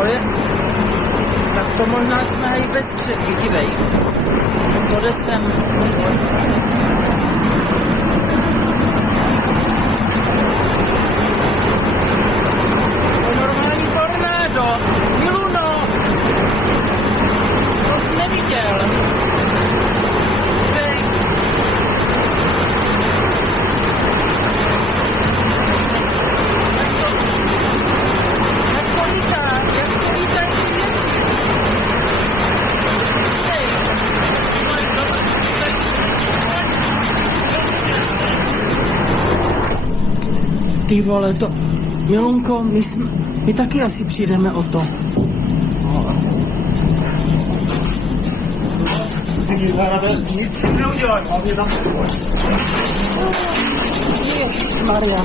To je... Tak to možná jsme i bez střechy, dívej. To sem. To je normální tornádo. Miluno. To jsi neviděl. Dívej. Jak to lítá ty vole, to... Milunko, my taky asi přijdeme o to. Nic si neudělaj, hlavně tam... Ježišmarja.